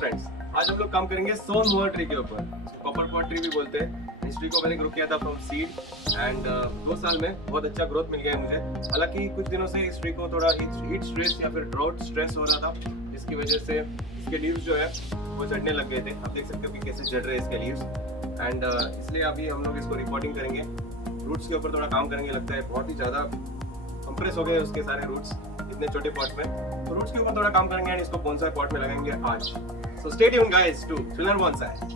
Friends, आज हम लोग काम करेंगे सोन मोअर ट्री के ऊपर, कॉपर पॉट ट्री भी बोलते हैं। इस ट्री को मैंने ग्रो किया था फ्रॉम सीड एंड 2 साल में बहुत अच्छा ग्रोथ मिल गया है मुझे। हालांकि कुछ दिनों से इस ट्री को थोड़ा हीट स्ट्रेस या फिर ड्राउट स्ट्रेस हो रहा था, जिसकी वजह से इसके लीव्स जो है वो झड़ने लग गए थे। आप देख सकते हो कि कैसे झड़ रहे हैं इसके लीव्स एंड इसलिए अभी हम लोग इसको रिपोर्टिंग करेंगे। रूट्स के ऊपर थोड़ा काम करेंगे, लगता है बहुत ही ज़्यादा कंप्रेस हो गए उसके सारे रूट्स इतने छोटे पॉट में। तो रूट्स के ऊपर थोड़ा काम करेंगे एंड इसको बोनसाई पॉट में लगाएंगे आज। So stay tuned guys to filler bonsai.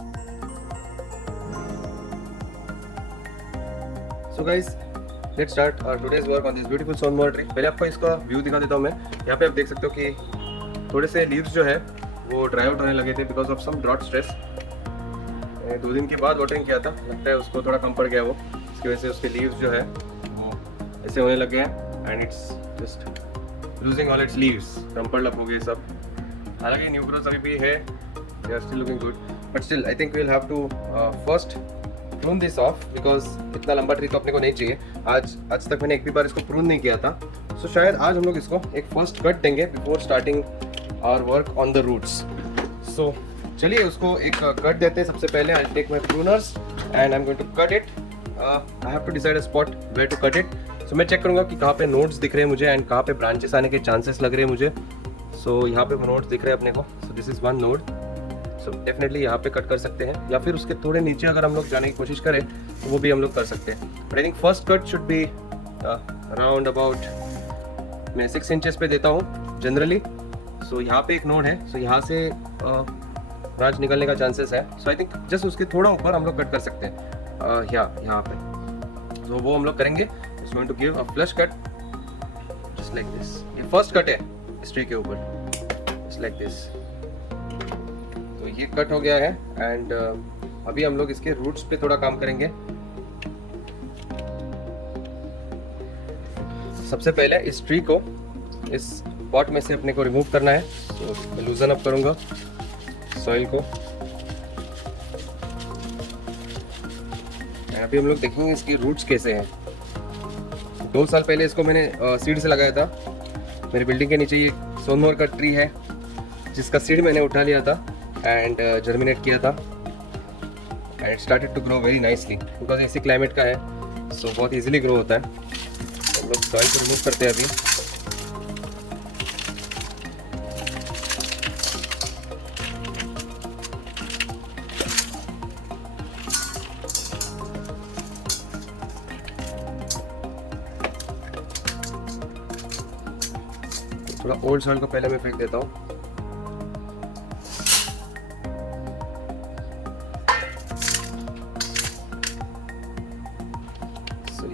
So guys, let's start today's work on this beautiful sonmohar tree. पहले आपको इसका व्यू दिखा देता हूँ मैं। यहाँ पे आप देख सकते हो कि थोड़े से लीव्स जो है वो ड्राई आउट होने लगे थे because of some drought stress. 2 दिन के बाद वाटरिंग किया था, लगता है उसको थोड़ा कम पड़ गया वो, इसकी वजह से उसके लीव्स जो है वो ऐसे होने लग गए हैं and it's just losing all its leaves, crumpled up हो गए सब। हालांकि न्यू ग्रोथ अभी भी है, they are still looking good, but still I think we will have to first prune this off because इतना लंबा ट्री तो अपने को नहीं चाहिए। आज तक मैंने एक भी बार इसको प्रून नहीं किया था, सो शायद आज हम लोग इसको एक फर्स्ट कट देंगे before starting our work on the roots. So चलिए उसको एक कट देते हैं। सबसे पहले I take my pruners and I am going to cut it. I have to decide a spot where to cut it. So मैं check करूँगा कि कहाँ पे नोड्स दिख रहे हैं मुझे एंड कहाँ पे ब्रांचेस आने के चांसेस लग रहे हैं मुझे। सो यहाँ पे नोड्स दिख रहे हैं अपने को, सो this is one node. So definitely यहाँ पे कट कर सकते हैं या फिर उसके थोड़े नीचे अगर हम लोग जाने की कोशिश करें तो वो भी हम लोग कर सकते हैं। But I think first cut should be around about मैं 6 इंचेस पे देता हूँ जनरली। सो यहाँ पे एक नोड है, सो यहाँ से ब्रांच निकलने का चांसेस है। सो आई थिंक जस्ट उसके थोड़ा ऊपर हम लोग कट कर सकते हैं यहाँ पे। तो वो हम लोग करेंगे। It's going to give a flush cut just like this. ये फर्स्ट कट है इस ट्री के ऊपर, जस्ट लाइक दिस। तो ये कट हो गया है एंड अभी हम लोग इसके रूट्स पे थोड़ा काम करेंगे। सबसे पहले इस ट्री को इस पॉट में से अपने को रिमूव करना है। तो मैं लूजन अप करूंगा सॉइल को। अभी हम लोग देखेंगे इसकी रूट्स कैसे हैं। 2 साल पहले इसको मैंने सीड से लगाया था। मेरी बिल्डिंग के नीचे ये सोन मोअर का ट्री है जिसका सीड मैंने उठा लिया था एंड जर्मिनेट किया था and it started to grow very nicely because ऐसे क्लाइमेट का है, सो बहुत इजीली ग्रो होता है। हम लोग सॉइल को रिमूव करते हैं अभी। थोड़ा ओल्ड सॉइल को पहले मैं फेंक देता हूँ।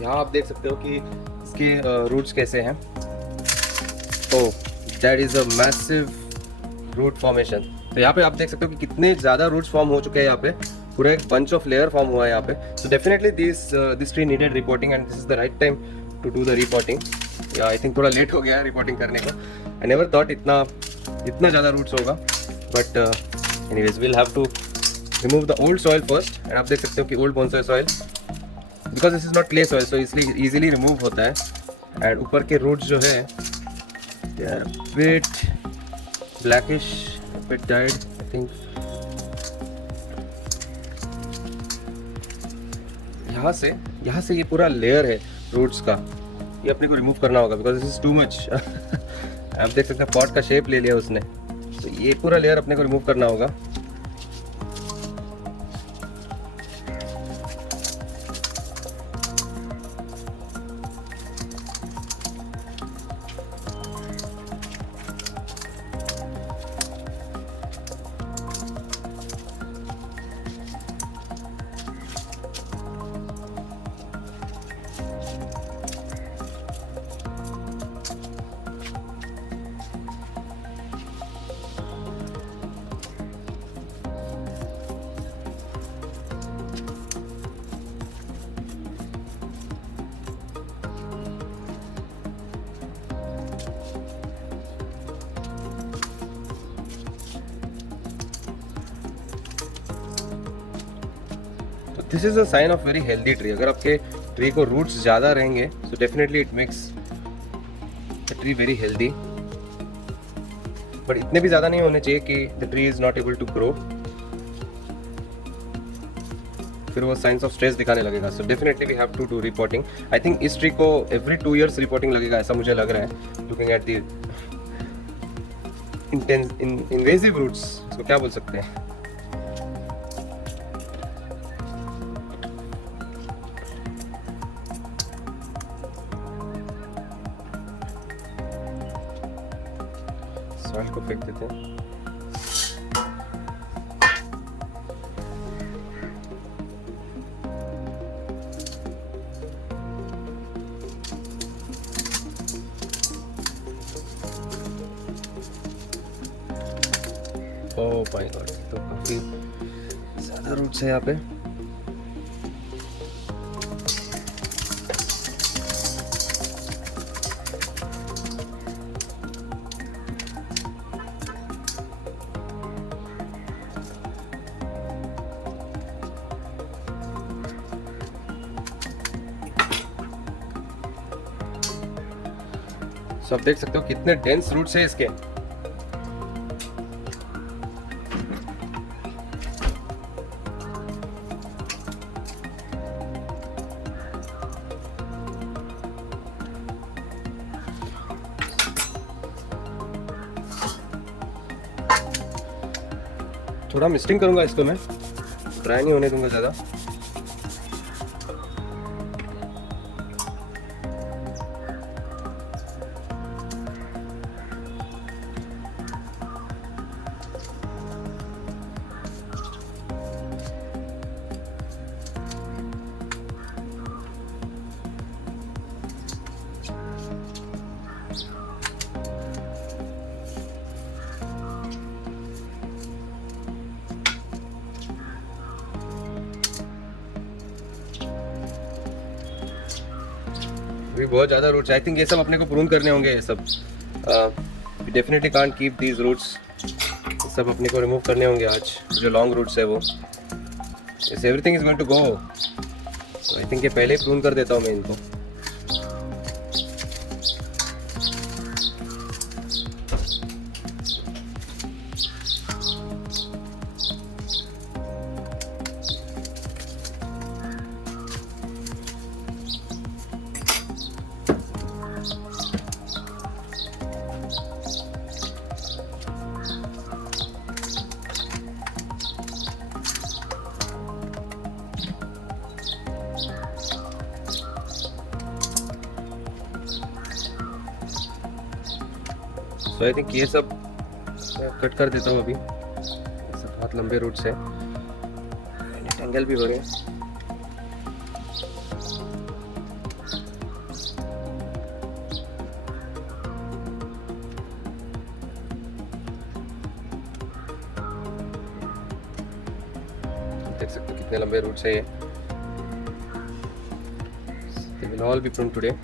यहाँ आप देख सकते हो कि इसके रूट्स कैसे हैं। Oh, that is a massive root formation. तो यहाँ पे आप देख सकते हो कि कितने ज़्यादा रूट्स फॉर्म हो चुके हैं। यहाँ पे पूरा एक बंच ऑफ लेयर फॉर्म हुआ है यहाँ पे। So definitely this tree needed repotting and this is the right time to do the repotting. या आई थिंक थोड़ा लेट हो गया है रिपोर्टिंग करने को। आई नेवर थॉट इतना ज़्यादा रूट्स होगा, but anyways will have to remove the old soil first. And आप देख सकते हो कि old bonsai soil because this is not clay soil, so इसलिए इजीली रिमूव होता है। एंड ऊपर के रूट्स जो है they are bit blackish, bit died I think. यहाँ से ये पूरा लेयर है रूट्स का, ये अपने को रिमूव करना होगा because this is too much. आप देख सकते हैं पॉट का शेप ले लिया उसने, तो ये पूरा लेयर अपने को रिमूव करना होगा। This is a sign of very healthy tree. अगर आपके ट्री को रूट्स ज़्यादा रहेंगे so definitely it makes the tree very healthy. But इतने भी ज़्यादा नहीं होने चाहिए कि the tree is not able to grow, फिर वो साइंस ऑफ स्ट्रेस दिखाने लगेगा. So definitely we have to do repotting. I think इस ट्री को एवरी 2 years रिपोर्टिंग लगेगा, ऐसा मुझे लग रहा है, looking at the invasive roots, इसको क्या बोल सकते हैं. सॉइल को फेंक देते हैं. ओह माय गॉड, तो काफी ज्यादा रूट्स है यहाँ पे. आप देख सकते हो कितने डेंस रूट्स है इसके. थोड़ा मिस्टिंग करूंगा इसको, मैं ड्राई नहीं होने दूंगा ज़्यादा. भी बहुत ज़्यादा रूट्स. आई थिंक ये सब अपने को प्रून करने होंगे. ये सब definitely can't keep these roots. सब अपने को रिमूव करने होंगे आज. जो लॉन्ग रूट्स है वो, इस everything is going to go. I think ये पहले ही प्रून कर देता हूँ मैं इनको. तो आई थिंक ये सब कट कर देता हूँ अभी. ये सब बहुत लंबे रूट्स हैं, टेंगल भी हो रहे हैं. देख सकते हो कितने लंबे रूट्स है ये. They will all be pruned today.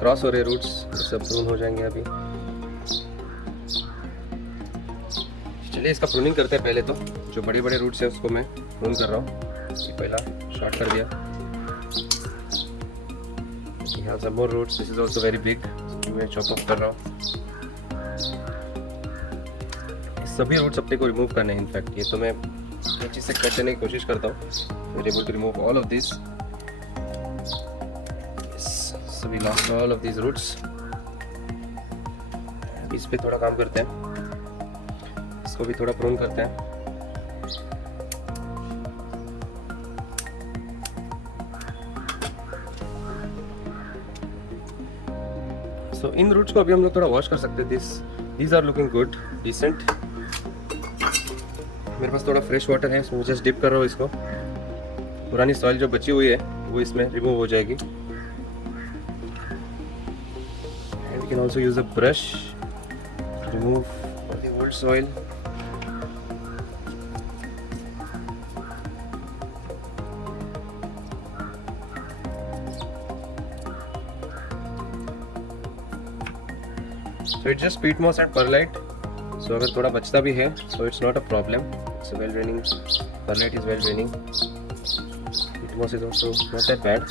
Cross हो रहे रूट्स, ये सब प्रून हो जाएंगे अभी. चलिए इसका प्रूनिंग करते हैं. पहले तो जो बड़े बड़े रूट्स है उसको मैं प्रून कर रहा हूँ. ये पहला शॉर्ट कर दिया. यहाँ सब more roots, this is also very big, मैं चॉप ऑफ कर रहा हूँ. सभी रूट्स अपने को रिमूव करने हैं. इनफैक्ट ये तो मैं अच्छे से कट करने की कोशिश करता हूँ. We are able to remove all of this. So we lost all of these roots. इस पे थोड़ा काम करते हैं, इसको भी थोड़ा प्रून करते हैं. So इन रूट्स को अभी हम लोग थोड़ा वॉश कर सकते हैं. these are looking good, decent. मेरे पास थोड़ा फ्रेश वाटर है, उसमें जस्ट डिप कर रहा हूँ इसको. पुरानी सॉइल जो बची हुई है वो इसमें रिमूव हो जाएगी. We can also use a brush to remove all the old soil. So it's just peat moss and perlite. So अगर थोड़ा बचता भी है, so it's not a problem. It's a well draining. Perlite is well draining. Peat moss is also not that bad.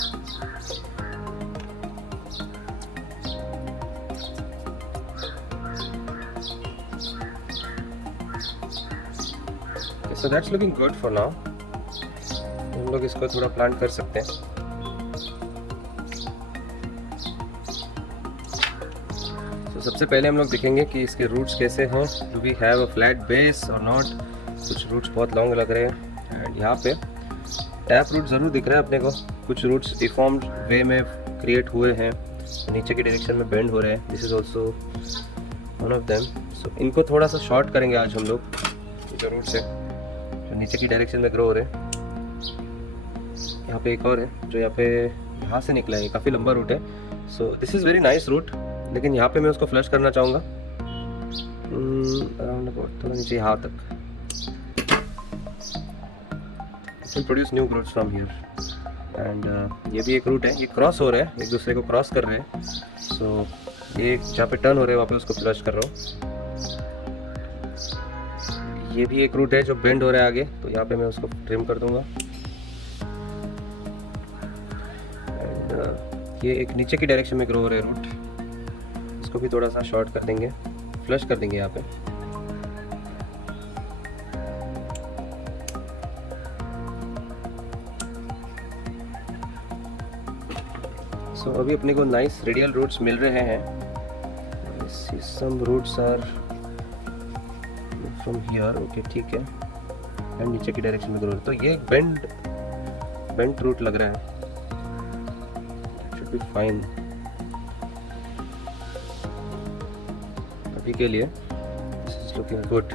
so that's looking good for now. हम लोग इसको थोड़ा plant कर सकते हैं. तो सबसे पहले हम लोग देखेंगे कि इसके रूट्स कैसे हैं. Do we have a flat base और नॉट. कुछ रूट्स बहुत लॉन्ग लग रहे हैं. एंड यहाँ पे टैप रूट ज़रूर दिख रहा है अपने को. कुछ रूट्स डिफॉर्म्ड वे में क्रिएट हुए हैं, नीचे की डायरेक्शन में बेंड हो रहे हैं. This is also one of them. So इनको थोड़ा सा शॉर्ट करेंगे आज हम लोग. जो रूट्स है जो नीचे की डायरेक्शन में ग्रो हो रहे हैं. यहाँ पे एक और है जो यहाँ से निकला है. काफ़ी लंबा रूट है. So this is very nice root. लेकिन यहाँ पे मैं उसको फ्लश करना चाहूँगा अराउंड अबाउट थोड़ा नीचे यहाँ तक. Will produce new roots from here. And ये भी एक रूट है. ये क्रॉस हो रहे हैं, एक दूसरे को क्रॉस कर रहे हैं. सो ये जहाँ पे टर्न हो रहे हैं वहाँ पे उसको फ्लश कर रहा हूँ. ये भी एक रूट है जो बेंड हो रहा है आगे, तो यहाँ पे मैं उसको ट्रिम कर दूंगा. एंड ये एक नीचे की डायरेक्शन में ग्रो हो रहे रूट, इसको भी थोड़ा सा शॉर्ट कर देंगे, फ्लश कर देंगे यहाँ पे. सो अभी अपने को नाइस रेडियल रूट्स मिल रहे हैं. Some roots are from here. Okay ठीक है. एंड नीचे की डायरेक्शन में ग्रो. तो ये एक बेंड रूट लग रहा है. शुड बी फाइन अभी के लिए. This is looking good.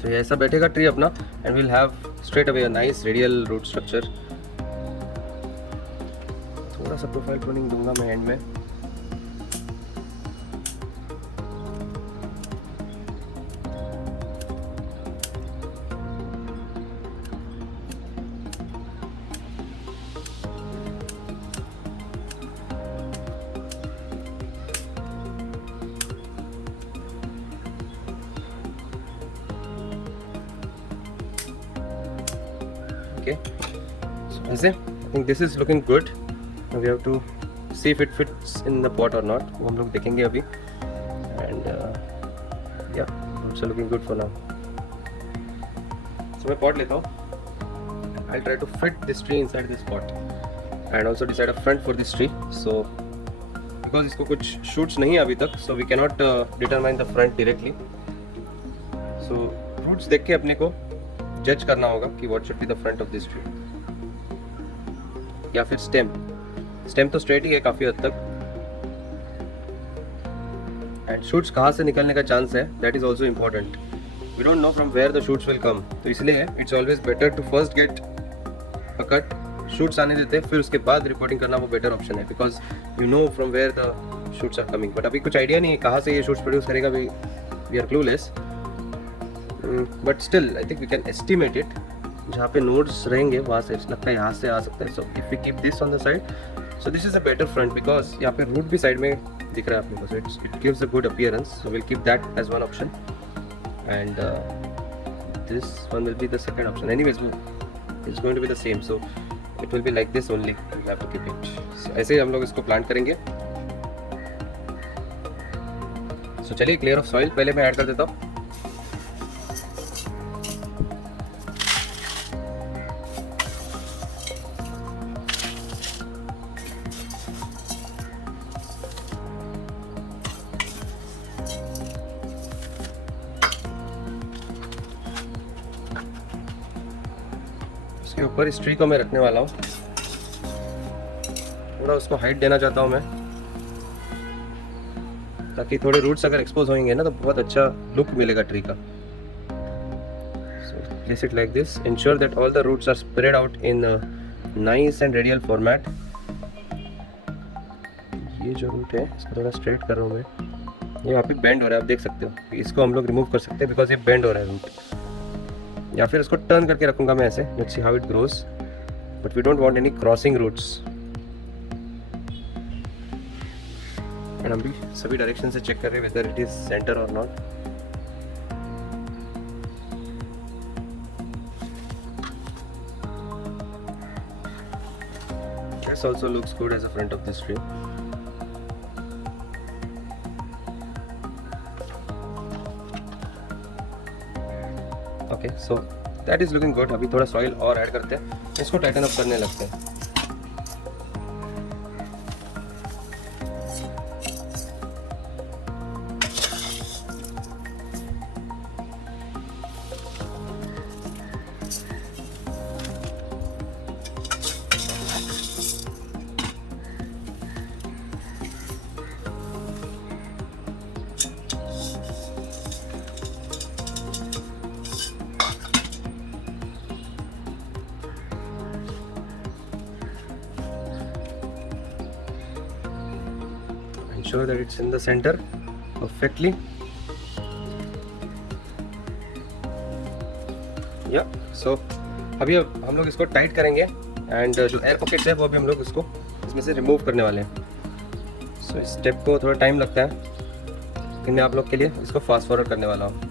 So ये ऐसा बैठेगा ट्री अपना. And will have straight away a nice radial root structure. थोड़ा सा प्रोफाइल टोनिंग दूंगा मैं एंड में. Okay, so ऐसे I think this is looking good. Now we have to see if it fits in the pot or not. वो हम लोग देखेंगे अभी. And yeah, it's looking good for now. So मैं pot लेता हूँ. I'll try to fit this tree inside this pot and also decide a front for this tree. So because इसको कुछ shoots नहीं है अभी तक, so we cannot determine the front directly. So roots देख के अपने को जज करना होगा कि what should be the front of this tree. या फिर स्टेम तो स्ट्रेट ही है काफ़ी हद तक. एंड शूट्स कहाँ से निकलने का चांस है, that is also important. We don't know from where the shoots will come. तो इसलिए it's always better to first get a cut. Shoots आने देते हैं, फिर उसके बाद रिपोर्टिंग करना वो बेटर ऑप्शन है. Because you know from where the shoots are coming. But अभी कुछ आइडिया नहीं है कहाँ से ये शूट्स प्रोड्यूस करेगा. We are clueless. But still I think we can estimate it. जहाँ पे नोड्स रहेंगे वहाँ से लगता है यहाँ से आ सकता है. So if we keep this on the side, so this is a better front because यहाँ पे रूट भी साइड में दिख रहा है अपने को. So it gives a good appearance. So will keep that as one option. And this one will be the second option. Anyways it's going to be the same. So it will be like this only. We have to keep it. ऐसे ही हम लोग इसको plant करेंगे. सो चलिए clear of soil पहले मैं add कर देता हूँ. इसके ऊपर इस ट्री को मैं रखने वाला हूँ. थोड़ा उसको हाइट देना चाहता हूँ मैं, ताकि थोड़े रूट्स अगर एक्सपोज होंगे ना तो बहुत अच्छा लुक मिलेगा ट्री का. So place it like this. Ensure that all the roots are spread out in a nice and radial format. ये जो रूट है इसको थोड़ा स्ट्रेट कर रहा हूँ मैं. ये यहाँ पे बेंड हो रहा है, आप देख सकते हो. इसको हम लोग रिमूव कर सकते हैं बिकॉज ये बेंड हो रहा है रूट. या फिर इसको टर्न करके रखूँगा मैं ऐसे. Let's see how it grows. But we don't want any crossing roots. And हम भी सभी डायरेक्शन से चेक कर रहे हैं वेदर इट इज सेंटर और not. This also looks good as a front of this tree. Okay, so that is looking good. अभी थोड़ा सॉइल और ऐड करते हैं, इसको टाइटन अप करने लगते हैं। Ensure that it's in the center perfectly. या सो अभी हम लोग इसको टाइट करेंगे एंड जो एयर पॉकेट्स है वो अभी हम लोग इसको इसमें से रिमूव करने वाले हैं। सो इस स्टेप को थोड़ा टाइम लगता है, लेकिन मैं आप लोग के लिए इसको फास्ट फॉरवर्ड करने वाला हूँ।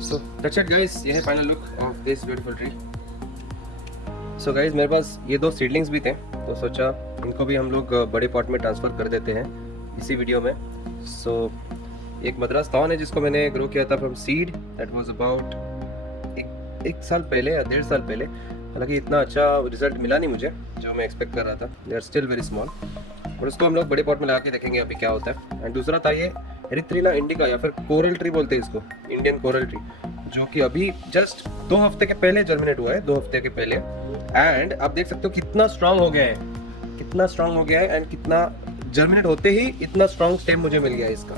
सो दैट्स इट गाइस, ये है final look of this beautiful tree. So guys मेरे पास ये 2 सीडलिंग्स भी थे, तो सोचा इनको भी हम लोग बड़े पॉट में ट्रांसफ़र कर देते हैं इसी वीडियो में। सो एक मद्रास थॉर्न है जिसको मैंने ग्रो किया था from seed, that was about एक साल पहले या 1.5 साल पहले। हालांकि इतना अच्छा रिजल्ट मिला नहीं मुझे जो मैं एक्सपेक्ट कर रहा था, they are still very small, और उसको हम लोग बड़े पॉट में लगा के देखेंगे अभी क्या होता है। एंड दूसरा था ये एरिथ्रीला इंडिका या फिर कोरल ट्री बोलते हैं इसको, इंडियन कोरल ट्री, जो कि अभी जस्ट 2 हफ्ते के पहले जर्मिनेट हुआ है, 2 हफ्ते के पहले। एंड आप देख सकते हो कितना स्ट्रांग हो गया है, कितना स्ट्रांग हो गया है, एंड कितना जर्मिनेट होते ही इतना स्ट्रांग स्टेम मुझे मिल गया है इसका।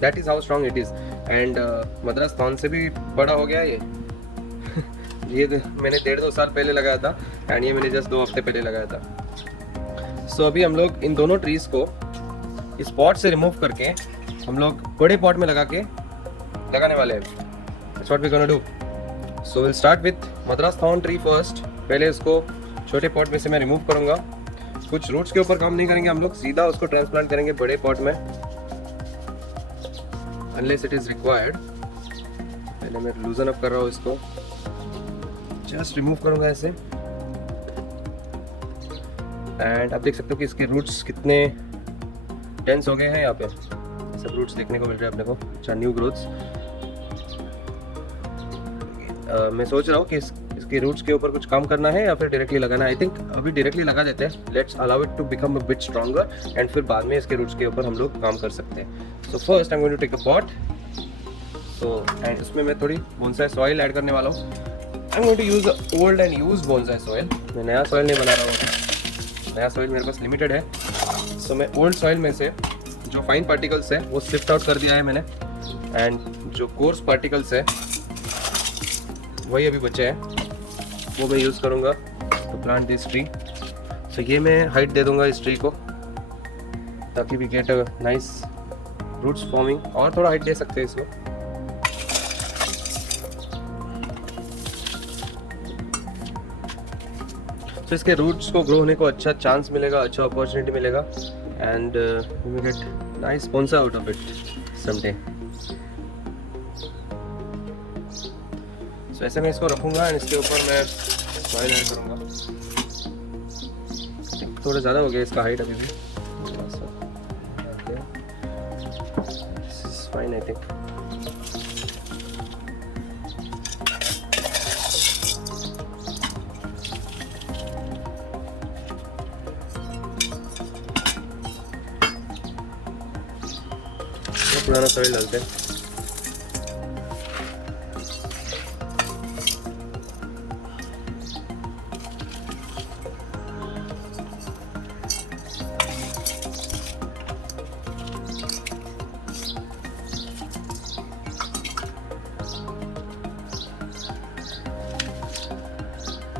That is how strong it is. And Madras thorn से भी बड़ा हो गया ये ये मैंने 1.5-2 साल पहले लगाया था, एंड ये मैंने जस्ट 2 हफ्ते पहले लगाया था। सो अभी हम लोग इन दोनों ट्रीज को इस पॉट से रिमूव करके हम लोग बड़े पॉट में लगा के लगाने वाले हैं। That's what we're gonna do. So we'll start with Madras thorn tree first. पहले इसको छोटे पॉट में से मैं रिमूव करूंगा। कुछ रूट्स के ऊपर काम नहीं करेंगे हम लोग, सीधा उसको ट्रांसप्लांट करेंगे बड़े पॉट में, unless it is required। पहले मैं लूजन अप कर रहा हूँ इसको, जस्ट रिमूव करूंगा ऐसे। एंड आप देख सकते हो कि इसके रूट्स कितने डेंस हो गए हैं। यहाँ पे सब रूट्स देखने को मिल रहे हैं अपने को, अच्छा न्यू ग्रोथ्स। मैं सोच रहा हूँ कि इसके रूट्स के ऊपर कुछ काम करना है या फिर डायरेक्टली लगाना है। आई थिंक अभी डायरेक्टली लगा देते हैं, let's allow it to become a bit stronger, and फिर बाद में इसके रूट्स के ऊपर हम लोग काम कर सकते हैं। So first I am going to take a pot, so and उसमें मैं थोड़ी बोनसाई सॉइल ऐड करने वाला हूँ। I am going to use old and use bonsai soil. मैं नया सॉइल नहीं बना रहा हूँ, नया सॉइल मेरे पास लिमिटेड है। सो मैं ओल्ड सॉइल में से जो फाइन पार्टिकल्स है वो सिफ्ट आउट कर दिया है मैंने, एंड जो कोर्स पार्टिकल्स है वही अभी बचे हैं, वो मैं यूज़ करूँगा to plant this tree. So ये मैं हाइट दे दूंगा इस ट्री को, ताकि we get a nice roots forming. और थोड़ा हाइट दे सकते हैं इसको। तो इसके रूट्स को ग्रो होने को अच्छा चांस मिलेगा, अच्छा अपॉर्चुनिटी मिलेगा। and we may get nice sponsor out of it someday. So ऐसे मैं इसको रखूँगा एंड इसके ऊपर मैं सॉइल ऐड करूँगा. थोड़ा ज़्यादा हो गया इसका हाइट अभी भी. This is fine I think. पुराना सॉइल डालते हैं.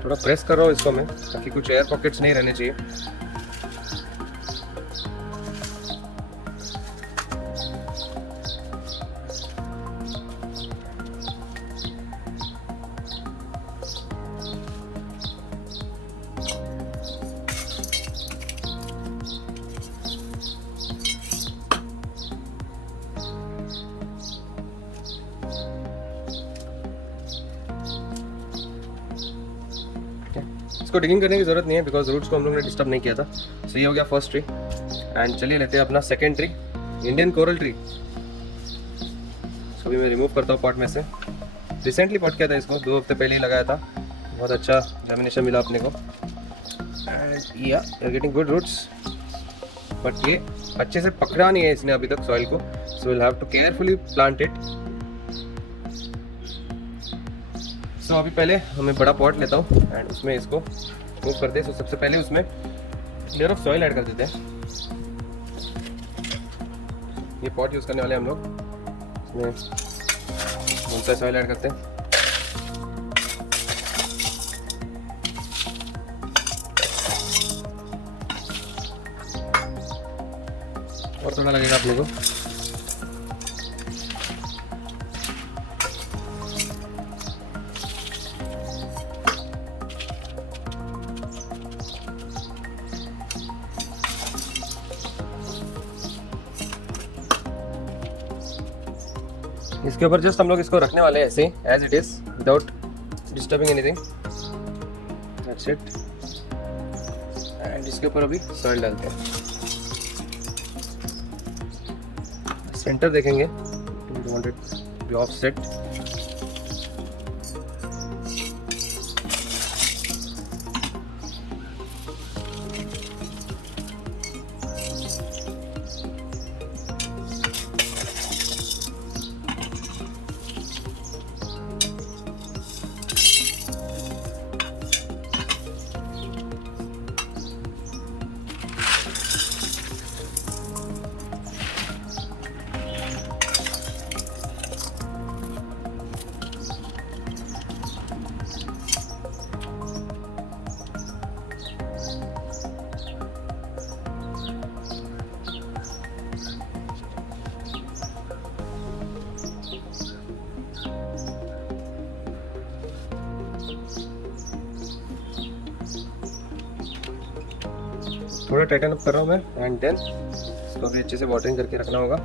थोड़ा प्रेस कर रहा हूँ इसको मैं, ताकि कुछ एयर पॉकेट्स नहीं रहने चाहिए. इसको डिगिंग करने की ज़रूरत नहीं है बिकॉज रूट्स को हम लोग ने डिस्टर्ब नहीं किया था. सो ये हो गया फर्स्ट ट्री. एंड चलिए लेते हैं अपना second tree, Indian coral tree. इसको भी मैं रिमूव करता हूँ पॉट में से. रिसेंटली पॉट किया था इसको, 2 हफ्ते पहले ही लगाया था. बहुत अच्छा जर्मिनेशन मिला अपने को. एंड या you are getting good roots, but ये अच्छे से पकड़ा नहीं है इसने अभी तक सॉइल को. So will have to carefully plant it. तो अभी पहले हमें बड़ा पॉट लेता हूँ एंड उसमें इसको मूव करते हैं. तो सबसे पहले उसमें लेयर ऑफ सॉइल ऐड कर देते हैं. ये पॉट यूज़ करने वाले हम लोग. इसमें मूंगफली सॉइल ऐड करते हैं. और थोड़ा लगेगा आप लोगों को. इसके ऊपर जस्ट हम लोग इसको रखने वाले हैं ऐसे as it is without disturbing anything. That's it. And इसके ऊपर अभी सॉइल डालते हैं. सेंटर देखेंगे, we want it to be offset. थोड़ा टाइटन अप कर रहा हूँ मैं. एंड देन इसको भी अच्छे से वाटरिंग करके रखना होगा.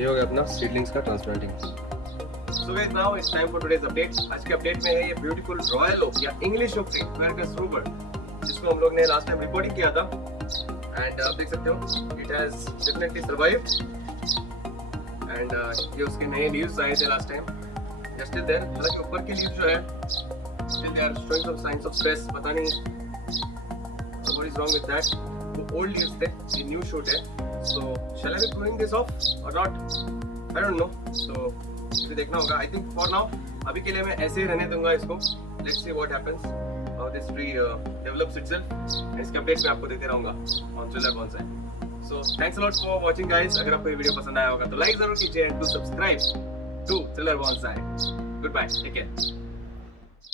ये हो गया अपना सीडलिंग्स का transplanting. So guys now it's time for today's update. आज के अपडेट में है ये ब्यूटीफुल रॉयल ओक या इंग्लिश ओक ट्री क्वेरकस रूबर, जिसको हम लोग ने लास्ट टाइम रिपोर्टिंग किया था. एंड आप देख सकते हो it has definitely survived. And ये उसके नए लीव्स आए थे लास्ट टाइम. जस्ट देयर हालांकि ऊपर के लीव्स जो है still they are showing some signs of stress. पता नहीं what is wrong with that. वो ओल्ड लीव्स थे, ये न्यू शूट है. So shall I be pruning this off or not? I don't know. So मुझे देखना होगा. I think for now अभी के लिए मैं ऐसे ही रहने दूंगा इसको. Let's see what happens. How this tree develops itself. इसके अपडेट्स मैं आपको देते रहूंगा on thriller bonsai. So thanks a lot for watching guys. अगर आपको ये वीडियो पसंद आया होगा तो लाइक जरूर कीजिए and to subscribe to Thriller Bonsai. Good bye, take care.